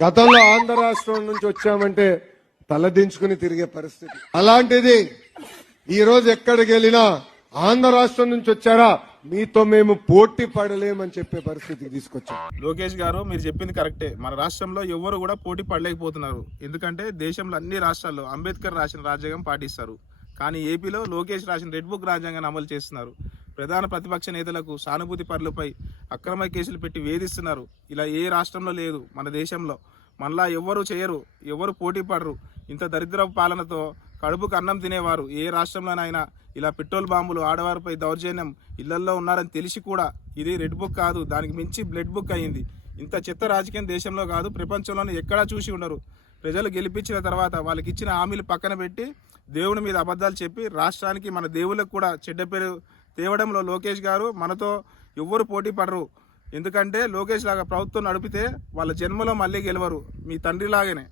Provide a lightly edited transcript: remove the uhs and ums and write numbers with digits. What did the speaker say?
గతంలో ఆంధ్ర రాష్ట్రం నుంచి వచ్చామంటే తలదించుకుని తిరిగే పరిస్థితి. అలాంటిది ఈ రోజు ఎక్కడికి వెళ్ళినా ఆంధ్ర రాష్ట్రం నుంచి వచ్చారా, మీతో మేము పోటీ పడలేమని చెప్పే పరిస్థితికి తీసుకొచ్చాం. లోకేష్ గారు మీరు చెప్పింది కరెక్టే. మన రాష్ట్రంలో ఎవరు కూడా పోటీ పడలేకపోతున్నారు. ఎందుకంటే దేశంలో అన్ని రాష్ట్రాల్లో అంబేద్కర్ రాసిన రాజ్యాంగం పాటిస్తారు. కానీ ఏపీలో లోకేష్ రాసిన రెడ్ బుక్ రాజ్యాంగాన్ని అమలు చేస్తున్నారు. ప్రధాన ప్రతిపక్ష నేతలకు సానుభూతి పరులపై అక్రమ కేసులు పెట్టి వేధిస్తున్నారు. ఇలా ఏ రాష్ట్రంలో లేదు మన దేశంలో. మనలా ఎవ్వరూ చేయరు, ఎవరు పోటీ పడరు. ఇంత దరిద్ర పాలనతో కడుపుకు అన్నం తినేవారు ఏ రాష్ట్రంలోనైనా ఇలా పెట్రోల్ బాంబులు, ఆడవారిపై దౌర్జన్యం, ఇళ్లల్లో ఉన్నారని తెలిసి కూడా ఇది రెడ్ బుక్ కాదు, దానికి మించి బ్లడ్ బుక్ అయింది. ఇంత చెత్త రాజకీయం దేశంలో కాదు, ప్రపంచంలోనే ఎక్కడా చూసి ఉండరు. ప్రజలు గెలిపించిన తర్వాత వాళ్ళకి ఇచ్చిన హామీలు పక్కన పెట్టి దేవుని మీద అబద్ధాలు చెప్పి రాష్ట్రానికి, మన దేవుళ్ళకు కూడా చెడ్డ పేరు తేవడంలో లోకేష్ గారు మనతో ఎవ్వరు పోటీ పడరు. ఎందుకంటే లోకేష్ లాగా ప్రభుత్వం నడిపితే వాళ్ళ జన్మలో మళ్ళీ గెలవరు, మీ తండ్రి లాగానే.